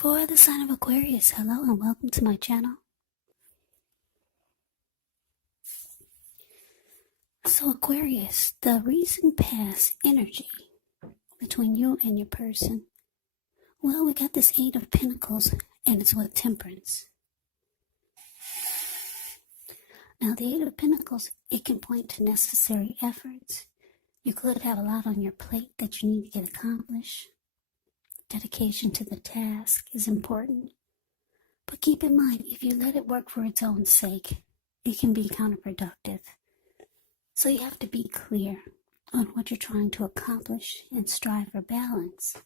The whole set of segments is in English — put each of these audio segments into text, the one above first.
For the sign of Aquarius, hello and welcome to my channel. So Aquarius, the recent past energy between you and your person, well, we got this Eight of Pentacles and it's with Temperance. Now the Eight of Pentacles, it can point to necessary efforts. You could have a lot on your plate that you need to get accomplished. Dedication to the task is important. But keep in mind, if you let it work for its own sake, it can be counterproductive. So you have to be clear on what you're trying to accomplish and strive for balance.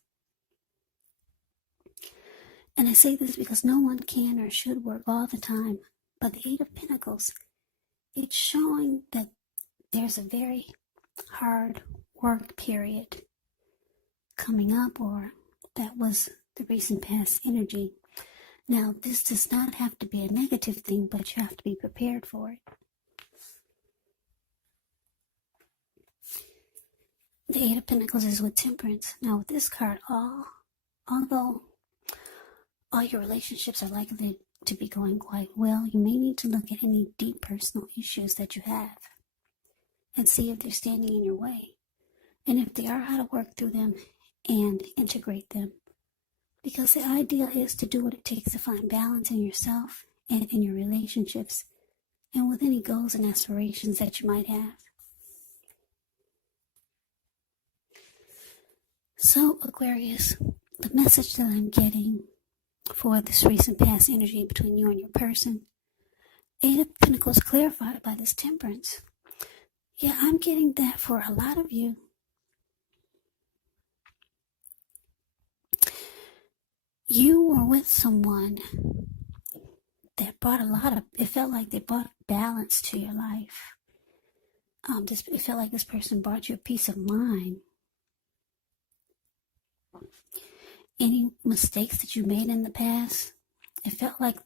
And I say this because no one can or should work all the time, but the Eight of Pentacles, it's showing that there's a very hard work period coming up, or that was the recent past energy. Now, this does not have to be a negative thing, but you have to be prepared for it. The Eight of Pentacles is with Temperance. Now, with this card, although all your relationships are likely to be going quite well, you may need to look at any deep personal issues that you have and see if they're standing in your way. And if they are, how to work through them and integrate them. Because the idea is to do what it takes to find balance in yourself and in your relationships and with any goals and aspirations that you might have. So, Aquarius, the message that I'm getting for this recent past energy between you and your person, Eight of Pentacles clarified by this Temperance. Yeah, I'm getting that for a lot of you. You were with someone that brought it felt like they brought balance to your life. It felt like this person brought you a peace of mind. Any mistakes that you made in the past, it felt like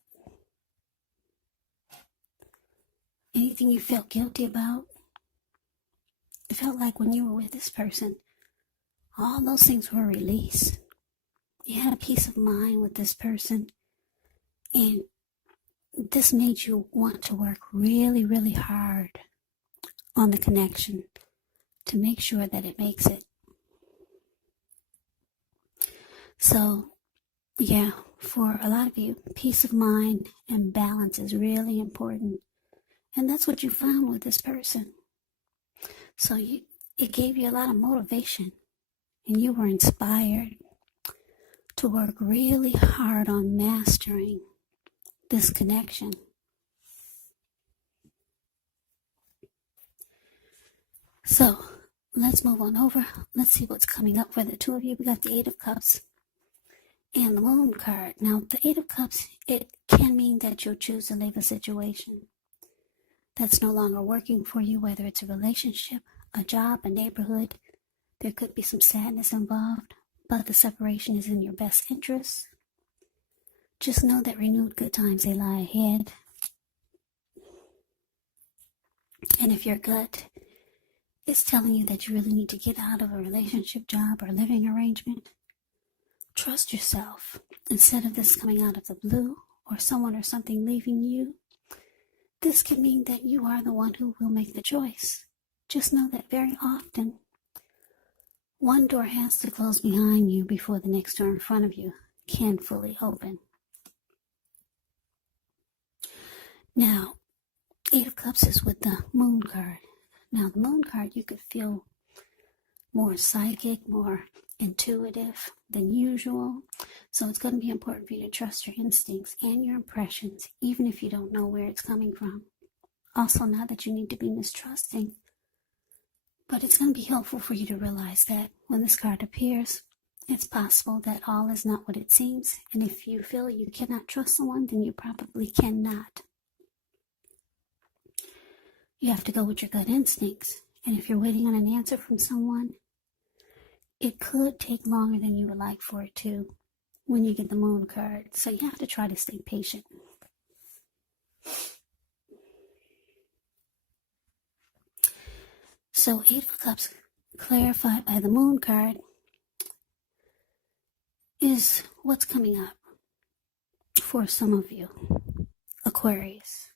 anything you felt guilty about, it felt like when you were with this person, all those things were released. You had a peace of mind with this person, and this made you want to work really, really hard on the connection to make sure that it makes it. So, yeah, for a lot of you, peace of mind and balance is really important. And that's what you found with this person. So it gave you a lot of motivation, and you were inspired to work really hard on mastering this connection. So, let's move on over. Let's see what's coming up for the two of you. We got the Eight of Cups and the Moon card. Now, the Eight of Cups, it can mean that you'll choose to leave a situation that's no longer working for you, whether it's a relationship, a job, a neighborhood. There could be some sadness involved, but the separation is in your best interest. Just know that renewed good times, they lie ahead. And if your gut is telling you that you really need to get out of a relationship, job, or living arrangement, trust yourself. Instead of this coming out of the blue or someone or something leaving you, this can mean that you are the one who will make the choice. Just know that very often, one door has to close behind you before the next door in front of you can fully open. Now, Eight of Cups is with the Moon card. Now, the Moon card, you could feel more psychic, more intuitive than usual. So it's going to be important for you to trust your instincts and your impressions, even if you don't know where it's coming from. Also, not that you need to be mistrusting, but it's going to be helpful for you to realize that when this card appears, it's possible that all is not what it seems. And if you feel you cannot trust someone, then you probably cannot. You have to go with your gut instincts. And if you're waiting on an answer from someone, it could take longer than you would like for it to when you get the Moon card. So you have to try to stay patient. So Eight of Cups, clarified by the Moon card, is what's coming up. for some of you, Aquarius.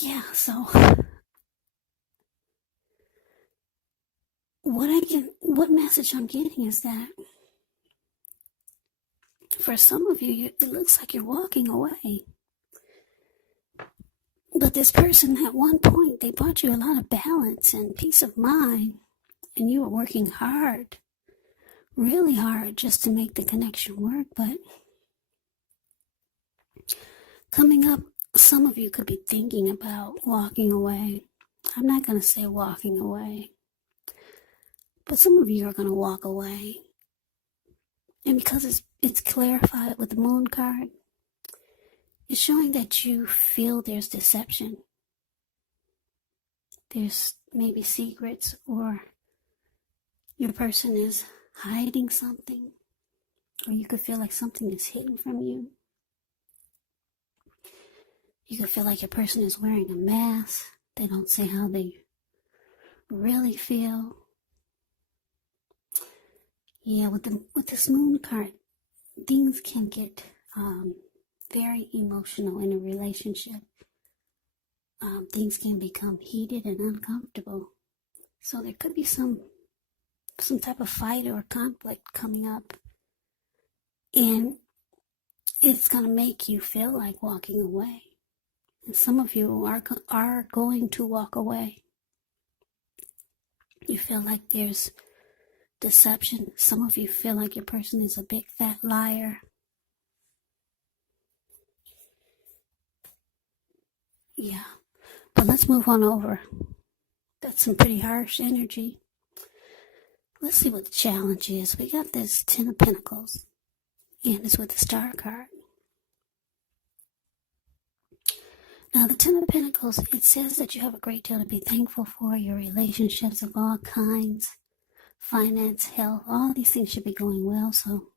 Yeah, so what message I'm getting is that for some of you, it looks like you're walking away. But this person, at one point, they brought you a lot of balance and peace of mind, and you were working hard, really hard, just to make the connection work. But coming up, some of you could be thinking about walking away. I'm not going to say walking away, but some of you are going to walk away. And because it's clarified with the moon card, it's showing that you feel there's deception. There's maybe secrets, or your person is hiding something, or you could feel like something is hidden from you. You could feel like your person is wearing a mask. They don't say how they really feel. Yeah, with this moon card, things can get very emotional in a relationship. Things can become heated and uncomfortable. So there could be some type of fight or conflict coming up. And it's going to make you feel like walking away. And some of you are going to walk away. You feel like there's deception. Some of you feel like your person is a big fat liar. Yeah. But let's move on over. That's some pretty harsh energy. Let's see what the challenge is. We got this Ten of Pentacles, and it's with the Star card. Now, the Ten of Pentacles, it says that you have a great deal to be thankful for. Your relationships of all kinds, finance, health, all these things should be going well. So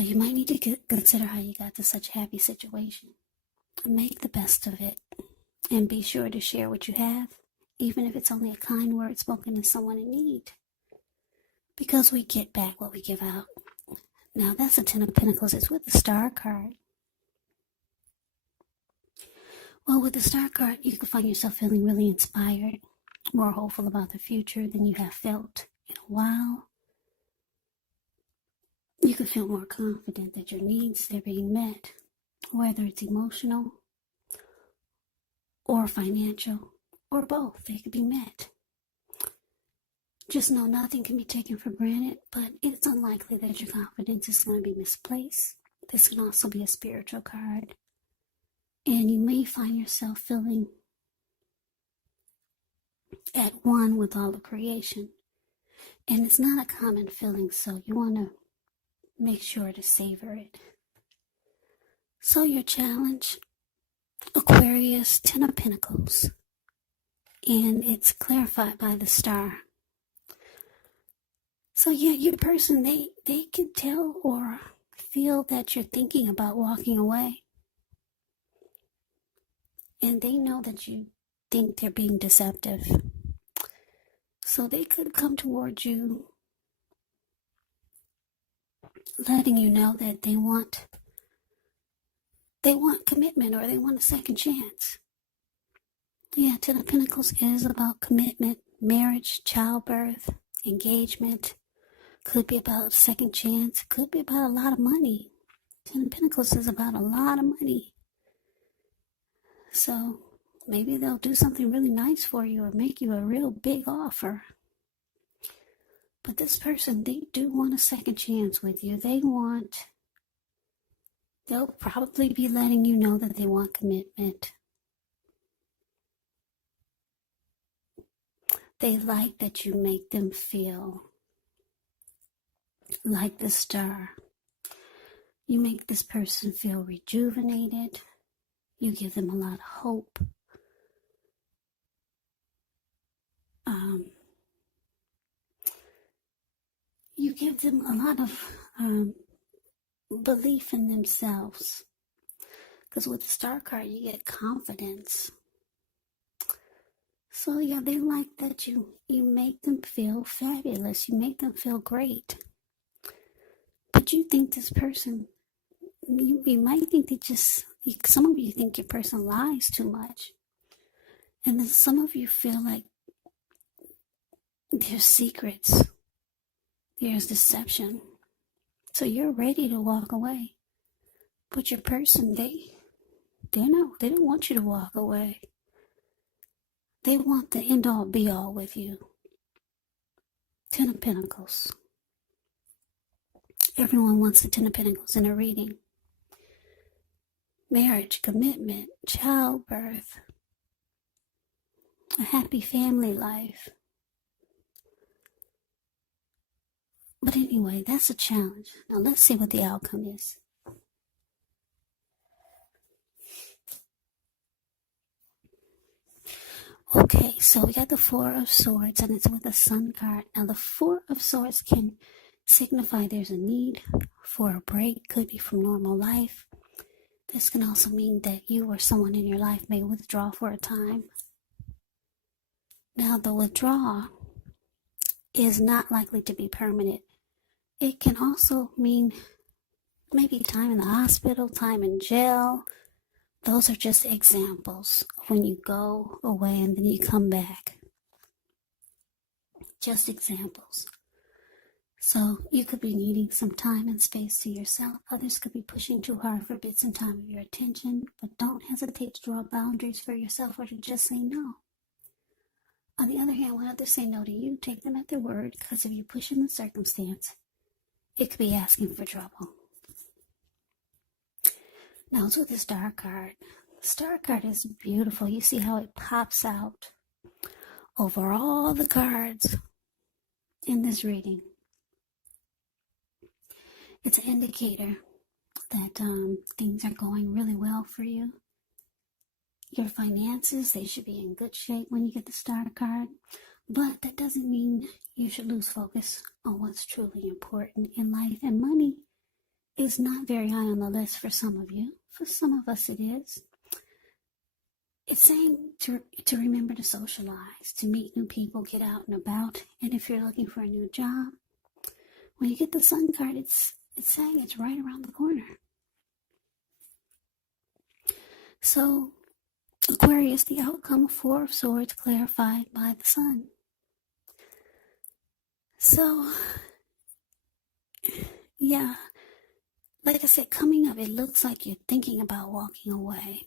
you might need to consider how you got to such a happy situation. Make the best of it, and be sure to share what you have, even if it's only a kind word spoken to someone in need, because we get back what we give out. Now, that's the Ten of Pentacles. It's with the Star card. Well, with the Star card, you can find yourself feeling really inspired, more hopeful about the future than you have felt in a while. You can feel more confident that your needs, they're being met, whether it's emotional or financial or both. They could be met. Just know nothing can be taken for granted, but it's unlikely that your confidence is going to be misplaced. This can also be a spiritual card. And you may find yourself feeling at one with all of creation. And it's not a common feeling, so you want to make sure to savor it. So your challenge, Aquarius, Ten of Pentacles. And it's clarified by the Star. So yeah, your person, they can tell or feel that you're thinking about walking away. And they know that you think they're being deceptive. So they could come towards you, letting you know that they want commitment, or they want a second chance. Yeah, Ten of Pentacles is about commitment, marriage, childbirth, engagement. Could be about second chance. Could be about a lot of money. Ten of Pentacles is about a lot of money. So maybe they'll do something really nice for you, or make you a real big offer. But this person, they do want a second chance with you. They'll probably be letting you know that they want commitment. They like that you make them feel like the Star. You make this person feel rejuvenated. You give them a lot of hope. You give them a lot of belief in themselves. Because with the Star card, you get confidence. So yeah, they like that you make them feel fabulous. You make them feel great. But you think this person, you might think some of you think your person lies too much. And then some of you feel like there's secrets, there's deception. So you're ready to walk away. But your person, they don't want you to walk away. They want the end all be all with you. 10 of Pentacles. Everyone wants the 10 of Pentacles in a reading. Marriage, commitment, childbirth, a happy family life. But anyway, that's a challenge. Now let's see what the outcome is. Okay, so we got the Four of Swords, and it's with the Sun card. Now the Four of Swords can signify there's a need for a break. Could be from normal life. This can also mean that you or someone in your life may withdraw for a time. Now the withdrawal is not likely to be permanent. It can also mean maybe time in the hospital, time in jail. Those are just examples of when you go away and then you come back. Just examples. So you could be needing some time and space to yourself. Others could be pushing too hard for bits and time of your attention. But don't hesitate to draw boundaries for yourself or to just say no. On the other hand, when others say no to you, take them at their word, because if you push in the circumstance, it could be asking for trouble. Now it's with the Star card. The Star card is beautiful. You see how it pops out over all the cards in this reading. It's an indicator that things are going really well for you. Your finances, they should be in good shape when you get the Star card. But that doesn't mean you should lose focus on what's truly important in life. And money is not very high on the list for some of you. For some of us it is. It's saying to remember to socialize, to meet new people, get out and about. And if you're looking for a new job, when you get the Sun card, it's saying it's right around the corner. So, Aquarius, the outcome of Four of Swords clarified by the Sun. So, yeah, like I said, coming up, it looks like you're thinking about walking away.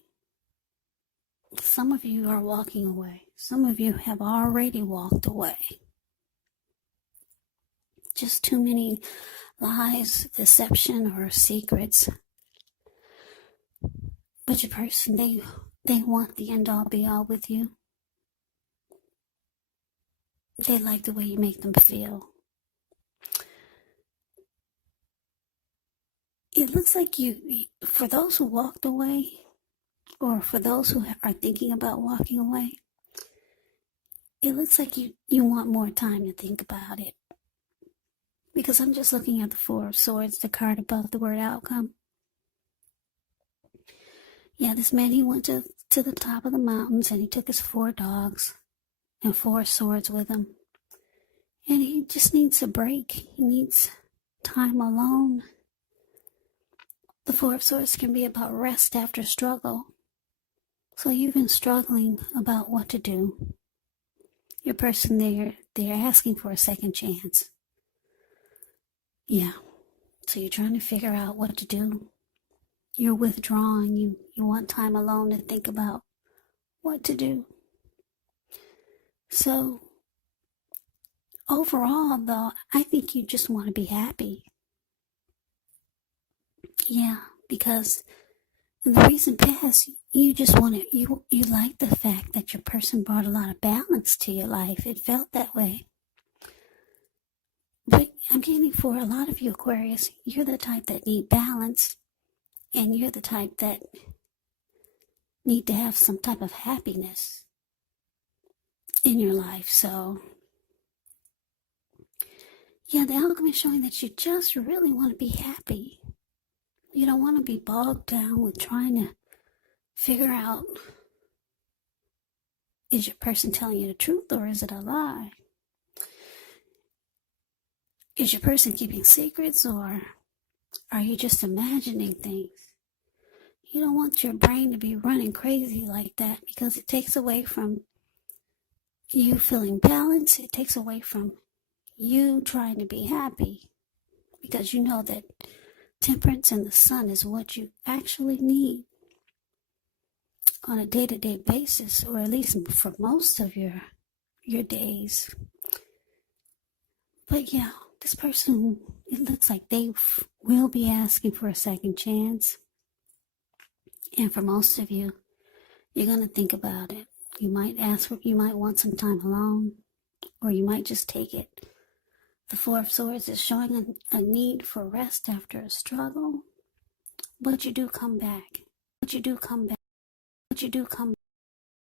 Some of you are walking away. Some of you have already walked away. Just too many lies, deception, or secrets. But your person, they want the end all be all with you. They like the way you make them feel. It looks like you, for those who walked away, or for those who are thinking about walking away, it looks like you want more time to think about it. Because I'm just looking at the Four of Swords, the card above the word outcome. Yeah, this man, he went to the top of the mountains and he took his 4 dogs and 4 swords with him. And he just needs a break. He needs time alone. The Four of Swords can be about rest after struggle. So you've been struggling about what to do. Your person, they're asking for a second chance. Yeah. So you're trying to figure out what to do. You're withdrawing. You want time alone to think about what to do. So overall, though, I think you just want to be happy. Yeah, because in the recent past, you just want to, you like the fact that your person brought a lot of balance to your life. It felt that way. But I'm getting, for a lot of you Aquarius, you're the type that need balance, and you're the type that need to have some type of happiness in your life. So, yeah, the outcome is showing that you just really want to be happy. You don't want to be bogged down with trying to figure out, is your person telling you the truth or is it a lie? Is your person keeping secrets, or Are you just imagining things? You don't want your brain to be running crazy like that, because it takes away from you feeling balanced. It takes away from you trying to be happy, because you know that temperance and the sun is what you actually need on a day-to-day basis, or at least for most of your days. But yeah, this person, it looks like they will be asking for a second chance. And for most of you, you're going to think about it. You might want some time alone, or you might just take it. The Four of Swords is showing a need for rest after a struggle, but you do come back. But you do come back.